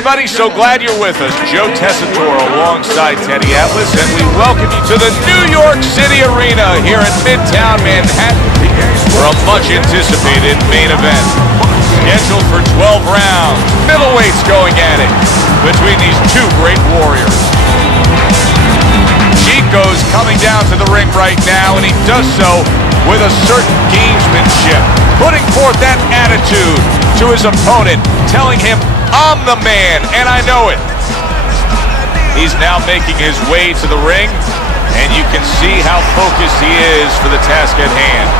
everybody, so glad you're with us. Joe Tessitore alongside Teddy Atlas, and we welcome you to the New York City Arena here in Midtown Manhattan for a much-anticipated main event. Scheduled for 12 rounds, middleweights going at it between these two great warriors. Chico's coming down to the ring right now, and he does so with a certain gamesmanship, putting forth that attitude to his opponent, telling him, I'm the man, and I know it. He's now making his way to the ring, and you can see how focused he is for the task at hand.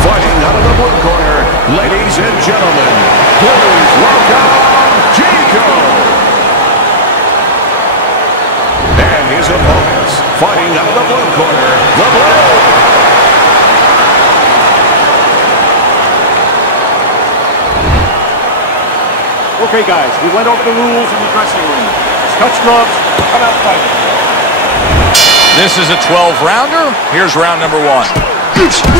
Fighting out of the blue corner, ladies and gentlemen, please welcome Chico. And his opponents, fighting out of the blue corner, the blue. Okay, guys, we went over the rules in the dressing room. Touch gloves, come out fighting. This is a 12-rounder. Here's round number one.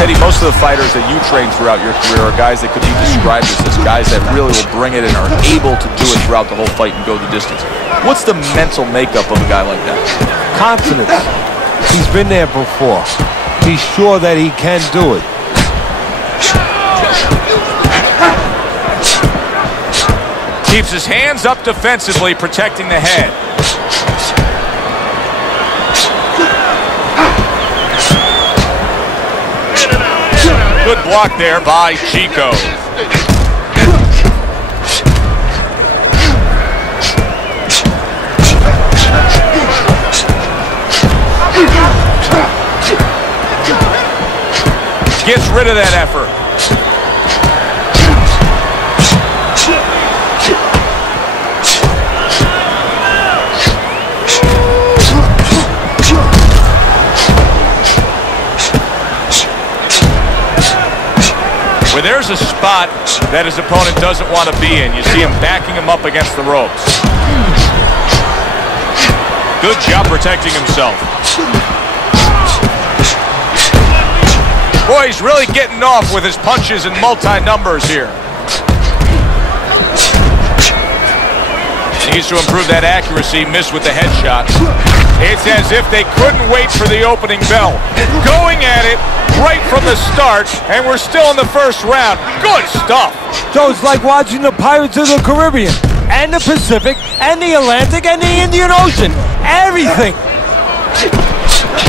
Teddy, most of the fighters that you train throughout your career are guys that could be described as guys that really will bring it and are able to do it throughout the whole fight and go the distance. What's the mental makeup of a guy like that? Confidence. He's been there before. He's sure that he can do it. Keeps his hands up defensively, protecting the head. Good block there by Chico. Gets rid of that effort. Where there's a spot that his opponent doesn't want to be in. You see him backing him up against the ropes. Good job protecting himself. Boy, he's really getting off with his punches and multi-numbers here. Needs to improve that accuracy. Missed with the headshot. It's as if they couldn't wait for the opening bell. Going at it right from the start, and we're still in the first round. Good stuff. So it's like watching the Pirates of the Caribbean, and the Pacific, and the Atlantic, and the Indian Ocean. Everything.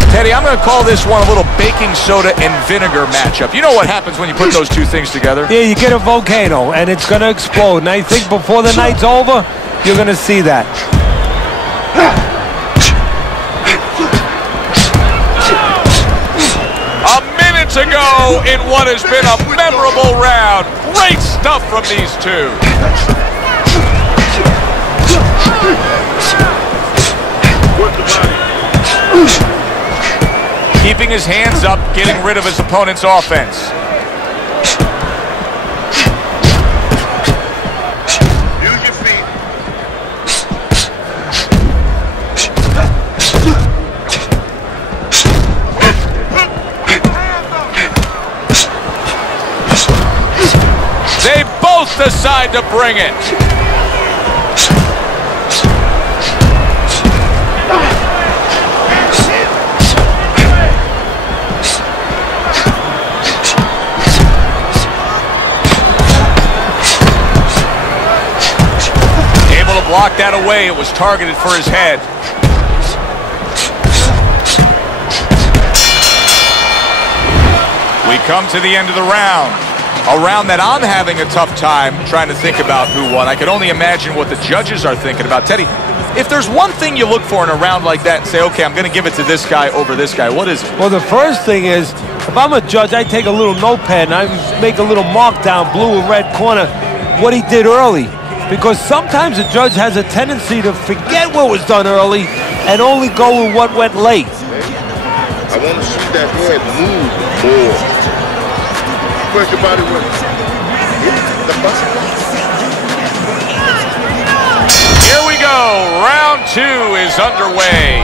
Teddy, I'm going to call this one a little baking soda and vinegar matchup. You know what happens when you put those two things together? Yeah, you get a volcano, and it's going to explode. And I think before the night's over, you're going to see that. A minute to go in what has been a memorable round. Great stuff from these two. Keeping his hands up, getting rid of his opponent's offense. They both decide to bring it. Able to block that away. It was targeted for his head. We come to the end of the round. A round that I'm having a tough time trying to think about who won. I can only imagine what the judges are thinking about. Teddy, if there's one thing you look for in a round like that and say, okay, I'm going to give it to this guy over this guy, what is it? Well, the first thing is, if I'm a judge, I take a little notepad and I make a little mark down, blue or red corner, what he did early. Because sometimes a judge has a tendency to forget what was done early and only go with what went late. I want to see that head move more. Push the body with the body. Here we go. Round two is underway.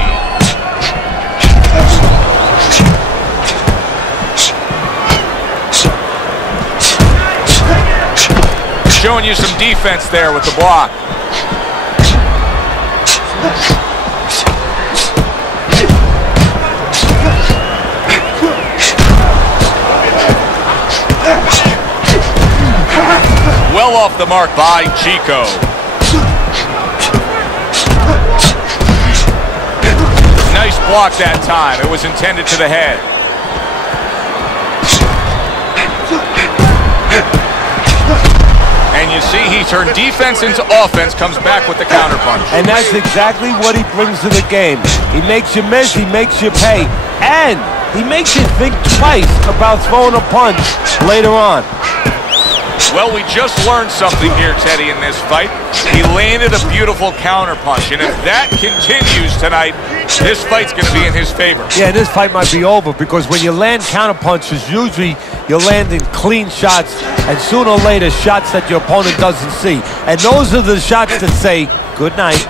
showing you some defense there with the block. Well off the mark by Chico. Nice block that time. It was intended to the head. And you see he turned defense into offense, comes back with the counterpunch. And that's exactly what he brings to the game. He makes you miss, he makes you pay, and he makes you think twice about throwing a punch later on. Well, we just learned something here, Teddy, in this fight. He landed a beautiful counterpunch, and if that continues tonight, this fight's going to be in his favor. Yeah, this fight might be over because when you land counterpunches, usually you're landing clean shots, and sooner or later, shots that your opponent doesn't see. And those are the shots that say, good night.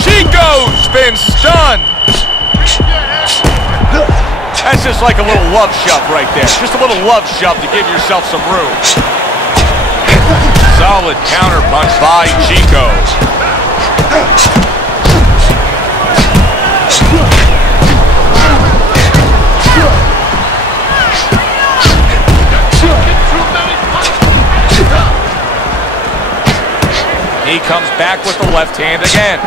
Chico's been stunned. That's just like a little love shove right there. Just a little love shove to give yourself some room. Solid counter punch by Chico. He comes back with the left hand again.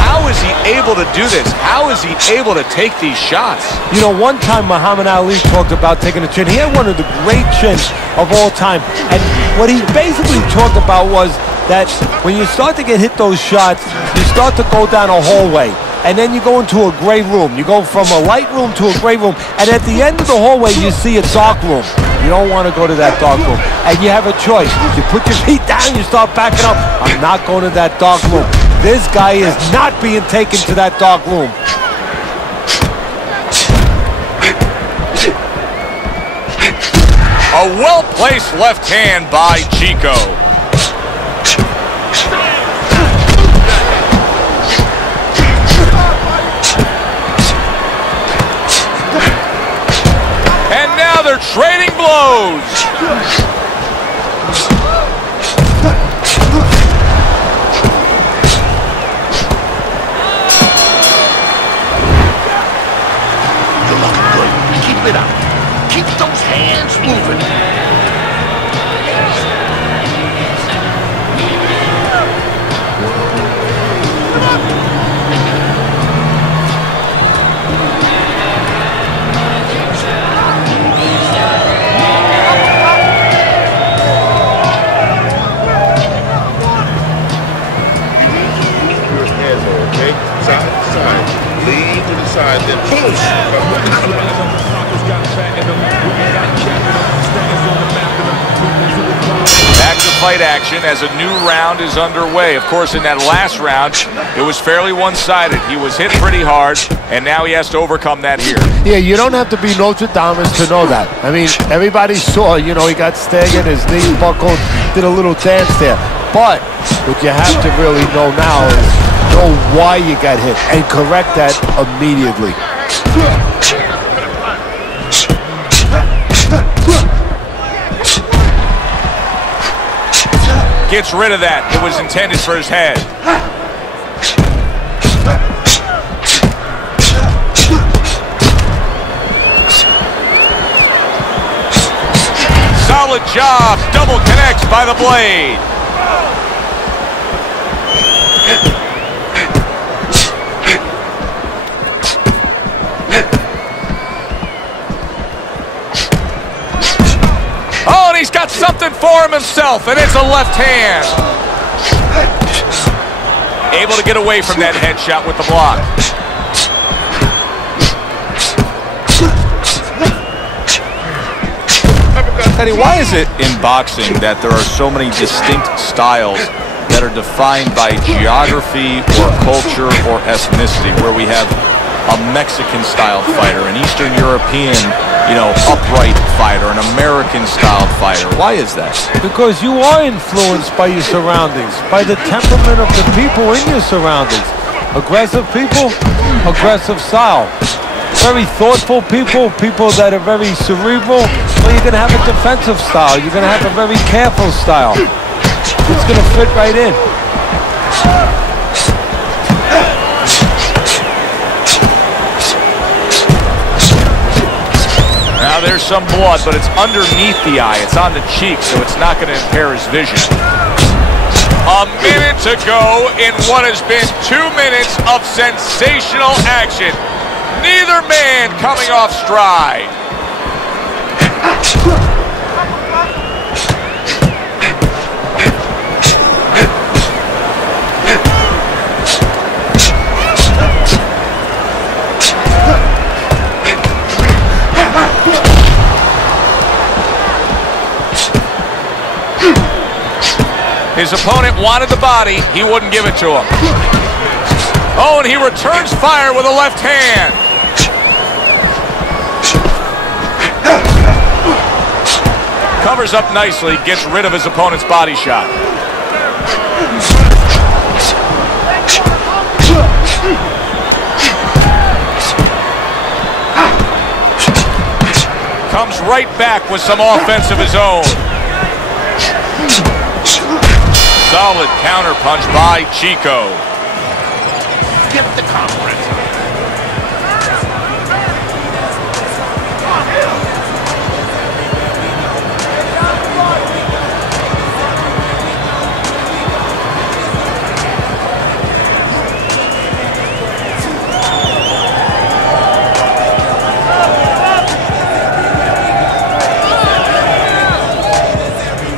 How is he able to do this? How is he able to take these shots? You know, one time Muhammad Ali talked about taking a chin. He had one of the great chins of all time. And what he basically talked about was that when you start to get hit those shots, you start to go down a hallway. And then you go into a gray room. You go from a light room to a gray room. And at the end of the hallway, you see a dark room. You don't want to go to that dark room. And you have a choice. You put your feet down, you start backing up. I'm not going to that dark room. This guy is not being taken to that dark room. A well-placed left hand by Chico. And now they're trading blows. Keep it up. Keep those hands moving. Okay? Side to side. Lean to the side, then push. Back to fight action as a new round is underway. Of course, in that last round, it was fairly one-sided. He was hit pretty hard, and now he has to overcome that here. Yeah, you don't have to be Notre Dame to know that. I mean, everybody saw, you know, he got staggered, his knee buckled, did a little dance there. But what you have to really know now is know why you got hit and correct that immediately. Gets rid of that. It was intended for his head. Solid job. Double connects by the blade. Oh, and he's got something for himself, and it's a left hand. Able to get away from that headshot with the block. Eddie, why is it in boxing that there are so many distinct styles that are defined by geography or culture or ethnicity, where we have a Mexican-style fighter, an Eastern European you know, upright fighter, an American-styled fighter. Why is that? Because you are influenced by your surroundings, by the temperament of the people in your surroundings. Aggressive people, aggressive style. Very thoughtful people, people that are very cerebral, well, you're going to have a defensive style. You're going to have a very careful style. It's going to fit right in. Now there's some blood, but it's underneath the eye. It's on the cheek, so it's not going to impair his vision. A minute to go in what has been 2 minutes of sensational action. Neither man coming off stride. His opponent wanted the body. He wouldn't give it to him. Oh, and he returns fire with a left hand. Covers up nicely, gets rid of his opponent's body shot. Comes right back with some offense of his own. Solid counter punch by Chico. Get the conference.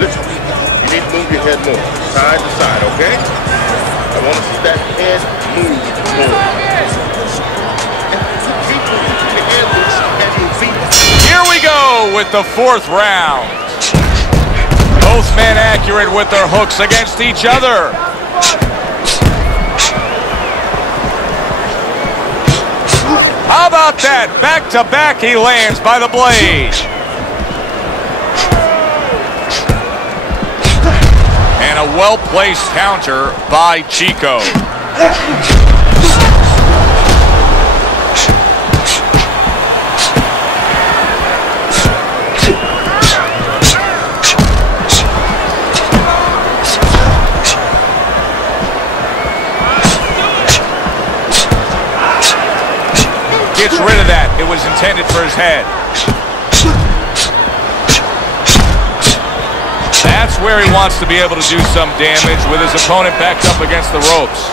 Listen, you need to move your head more, side to side, okay? I want to see that head move more. Here we go with the 4th round. Both men accurate with their hooks against each other. How about that? Back to back he lands by the blade. And a well-placed counter by Chico. Gets rid of that. It was intended for his head. That's where he wants to be able to do some damage with his opponent backed up against the ropes.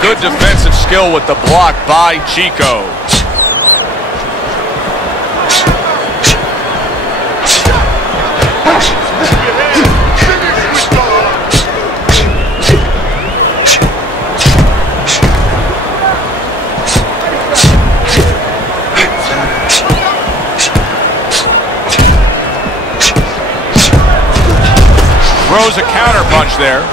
Good defensive skill with the block by Chico. Throws a counter punch there.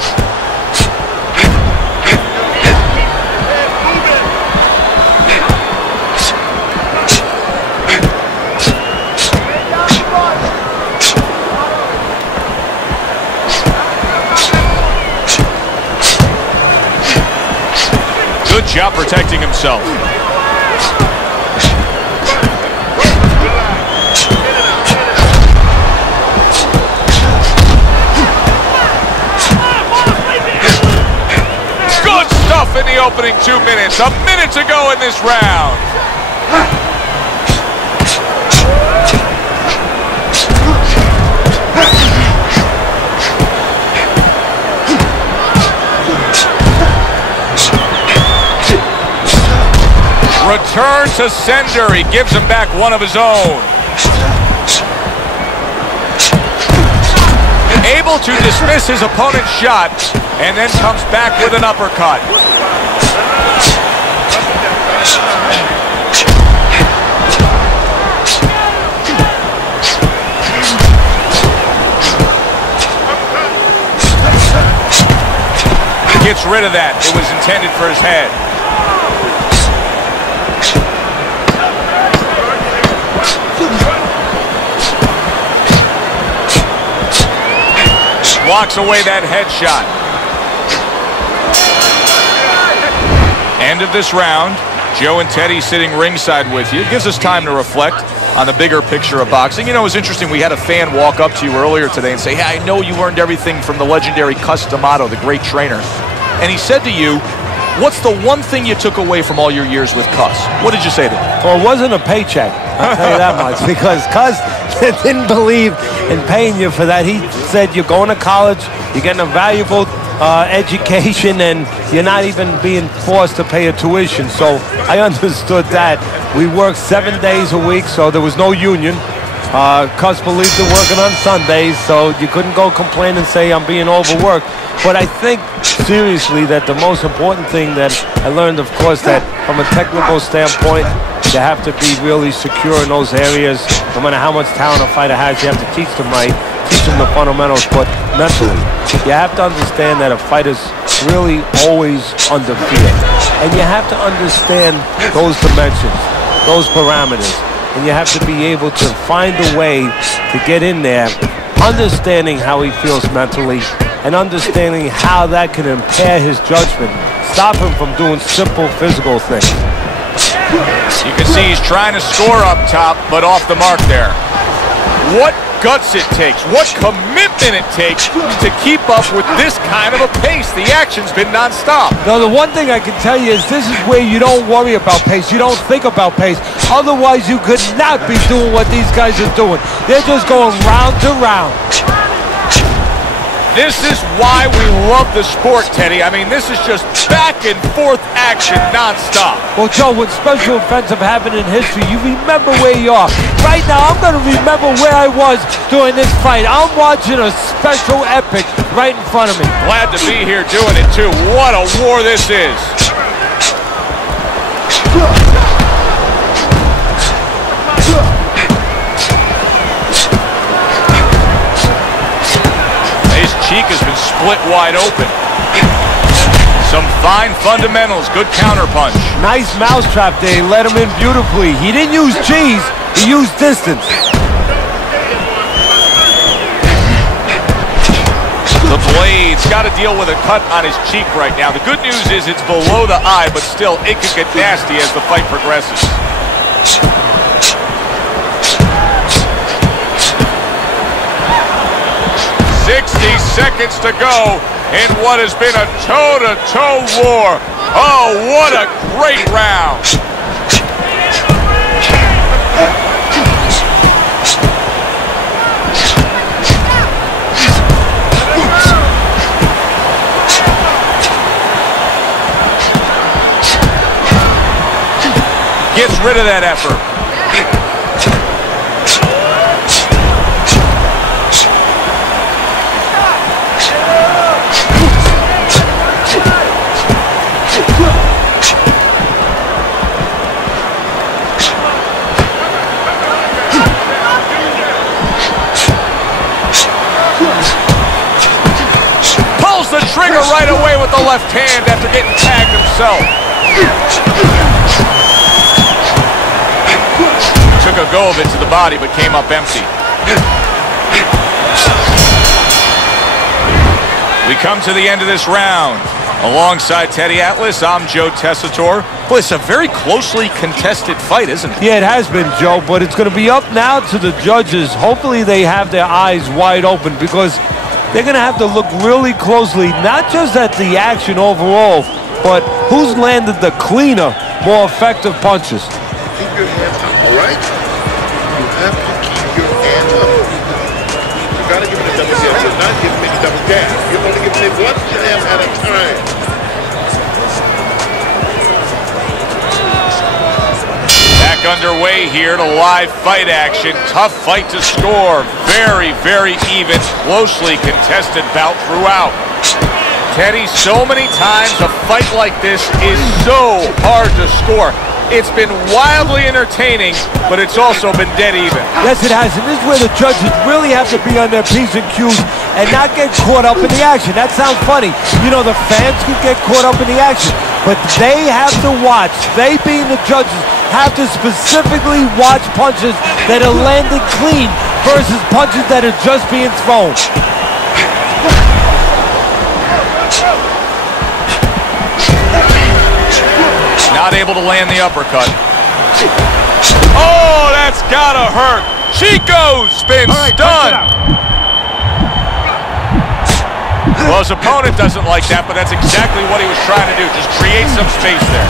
Good job protecting himself. In the opening 2 minutes, a minute to go in this round. Return to sender. He gives him back one of his own. Able to dismiss his opponent's shot and then comes back with an uppercut. Gets rid of that. It was intended for his head. Blocks away that headshot. End of this round. Joe and Teddy sitting ringside with you. It gives us time to reflect on the bigger picture of boxing. You know, it was interesting. We had a fan walk up to you earlier today and say, hey, I know you learned everything from the legendary Cus D'Amato, the great trainer. And he said to you, what's the one thing you took away from all your years with Cus? What did you say to him? Well, it wasn't a paycheck, I'll tell you that much, because Cus didn't believe in paying you for that. He said you're going to college, you're getting a valuable education, and you're not even being forced to pay a tuition. So I understood that. We worked 7 days a week, so there was no union. Cus believed in working on Sundays, so you couldn't go complain and say I'm being overworked. But I think, seriously, that the most important thing that I learned, of course, that from a technical standpoint, you have to be really secure in those areas. No matter how much talent a fighter has, you have to teach them right, teach them the fundamentals, but mentally. You have to understand that a fighter's really always under fear. And you have to understand those dimensions, those parameters. And you have to be able to find a way to get in there, understanding how he feels mentally, and understanding how that can impair his judgment, stop him from doing simple physical things. You can see he's trying to score up top, but off the mark there. What guts it takes, what commitment it takes to keep up with this kind of a pace. The action's been nonstop. Now, the one thing I can tell you is this is where you don't worry about pace. You don't think about pace. Otherwise, you could not be doing what these guys are doing. They're just going round to round. This is why we love the sport, Teddy. I mean, this is just back and forth action nonstop. Well, Joe, when special events have happened in history, you remember where you are. Right now, I'm going to remember where I was during this fight. I'm watching a special epic right in front of me. Glad to be here doing it, too. What a war this is. Cheek has been split wide open. Some fine fundamentals, good counterpunch. Nice mousetrap there, he let him in beautifully. He didn't use cheese, he used distance. The blade's got to deal with a cut on his cheek right now. The good news is it's below the eye, but still it could get nasty as the fight progresses. 60 seconds to go in what has been a toe-to-toe war. Oh, what a great round. Gets rid of that effort. The trigger right away with the left hand after getting tagged himself. Took a go of it to the body, but came up empty. We come to the end of this round. Alongside Teddy Atlas, I'm Joe Tessitore. Well, it's a very closely contested fight, isn't it? Yeah, it has been, Joe, but it's going to be up now to the judges. Hopefully they have their eyes wide open, because they're going to have to look really closely, not just at the action overall, but who's landed the cleaner, more effective punches. Keep your hands up, all right? You have to keep your hands up. You got to give it a double jab. You're not giving me a double jab. You're only giving me one jab at a time. Back underway here to live fight action. Tough fight to score. Very, very even, closely contested bout throughout. Teddy, so many times a fight like this is so hard to score. It's been wildly entertaining, but it's also been dead even. Yes, it has, and this is where the judges really have to be on their P's and Q's and not get caught up in the action. That sounds funny. You know, the fans can get caught up in the action, but they have to watch. They, being the judges, have to specifically watch punches that are landed clean versus punches that are just being thrown. Not able to land the uppercut. Oh, that's gotta hurt. Chico's been stunned. Well, his opponent doesn't like that, but that's exactly what he was trying to do. Just create some space there.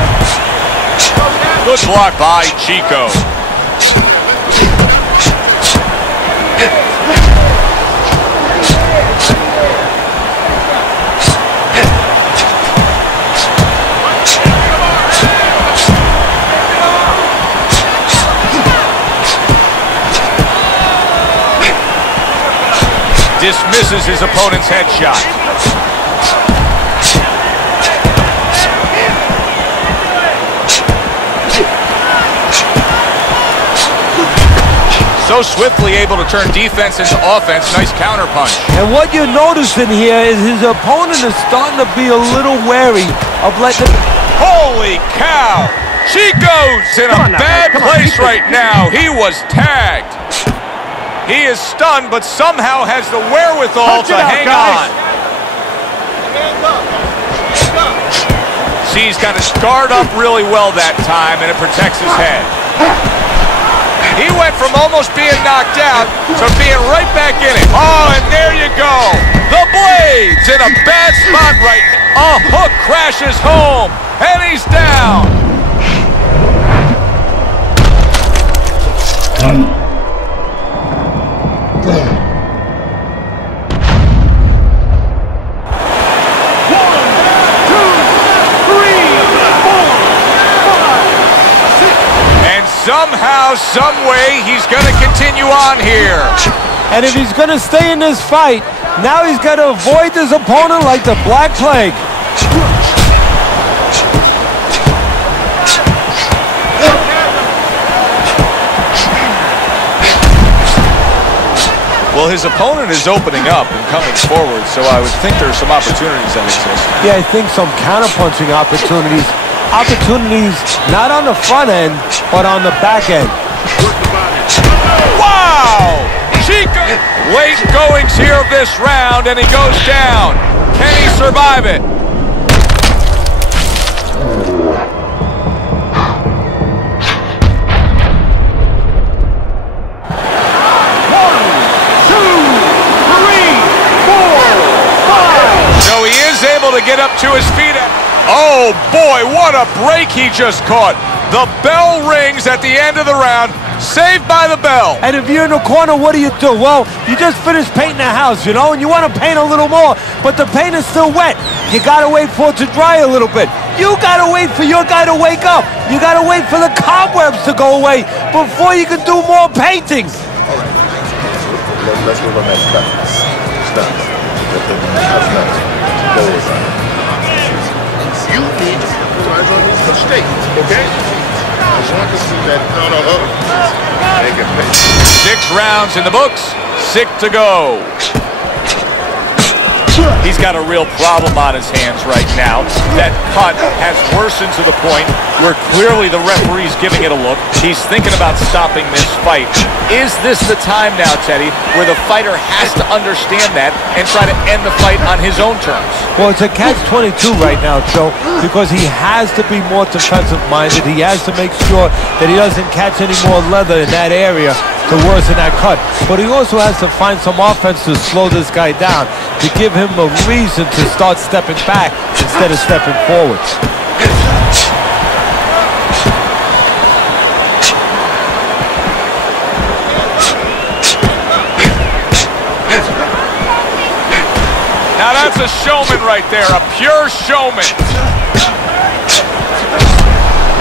Good block by Chico. Dismisses his opponent's headshot. So swiftly able to turn defense into offense. Nice counter punch. And what you're noticing here is his opponent is starting to be a little wary of letting... Holy cow! Chico's in a bad place right now. He was tagged. He is stunned, but somehow has the wherewithal to hang on. See, he's got his guard up really well that time, and it protects his head. He went from almost being knocked out to being right back in it. Oh, and there you go. The Blade's in a bad spot right now. A hook crashes home, and he's down. Somehow, some way, he's going to continue on here. And if he's going to stay in this fight, now he's got to avoid his opponent like the Black Plague. Well, his opponent is opening up and coming forward, so I would think there's some opportunities that exist. Yeah, I think some counterpunching opportunities. Opportunities not on the front end, but on the back end. Wow! Chico! Late goings here of this round, and he goes down. Can he survive it? So he is able to get up to his feet. Oh boy, what a break he just caught. The bell rings at the end of the round. Saved by the bell. And if you're in the corner, what do? Well, you just finished painting the house, you know, and you want to paint a little more, but the paint is still wet. You got to wait for it to dry a little bit. You got to wait for your guy to wake up. You got to wait for the cobwebs to go away before you can do more painting. All right. Let's move on that stuff. Stuff. You need to capitalize on his mistakes, okay? I want to see that make it pay. 6 rounds in the books, 6 to go. He's got a real problem on his hands right now. That cut has worsened to the point where clearly the referee's giving it a look. He's thinking about stopping this fight. Is this the time now, Teddy, where the fighter has to understand that and try to end the fight on his own terms? Well, it's a catch-22 right now, Joe, because he has to be more defensive-minded. He has to make sure that he doesn't catch any more leather in that area to worsen that cut. But he also has to find some offense to slow this guy down, to give him a reason to start stepping back instead of stepping forward. Now that's a showman right there, a pure showman.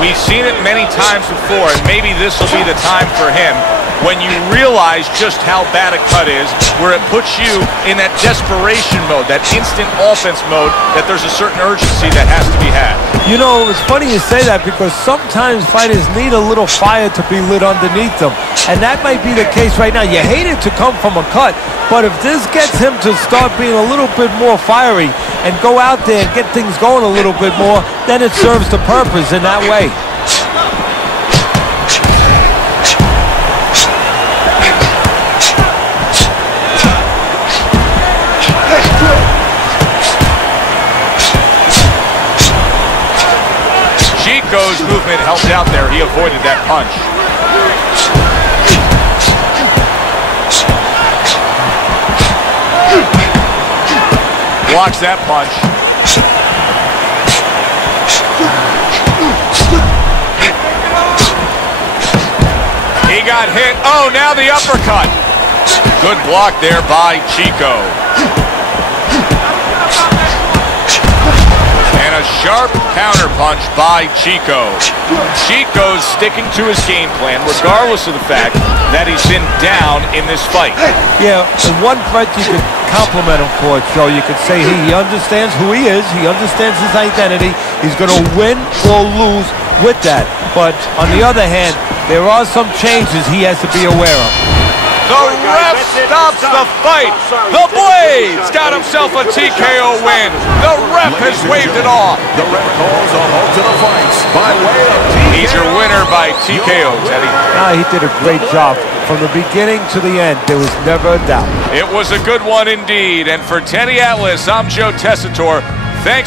We've seen it many times before, and maybe this will be the time for him when you realize just how bad a cut is, where it puts you in that desperation mode, that instant offense mode, that there's a certain urgency that has to be had. You know, it's funny you say that because sometimes fighters need a little fire to be lit underneath them. And that might be the case right now. You hate it to come from a cut, but if this gets him to start being a little bit more fiery and go out there and get things going a little bit more, then it serves the purpose in that way. Chico's movement helped out there. He avoided that punch. Blocks that punch. He got hit. Oh, now the uppercut. Good block there by Chico. And a sharp counterpunch by Chico. Chico's sticking to his game plan, regardless of the fact that he's been down in this fight. Yeah, and one fight you could compliment him for, Joe. You could say he understands who he is. He understands his identity. He's going to win or lose with that. But on the other hand, there are some changes he has to be aware of. The ref stops the fight. The Blade's got himself a TKO win. The ref has waved it off. The ref calls a halt to the fights by way of TKO. He's your winner by TKO, Teddy. He did a great job. From the beginning to the end, there was never a doubt. It was a good one indeed. And for Teddy Atlas, I'm Joe Tessitore. Thanks.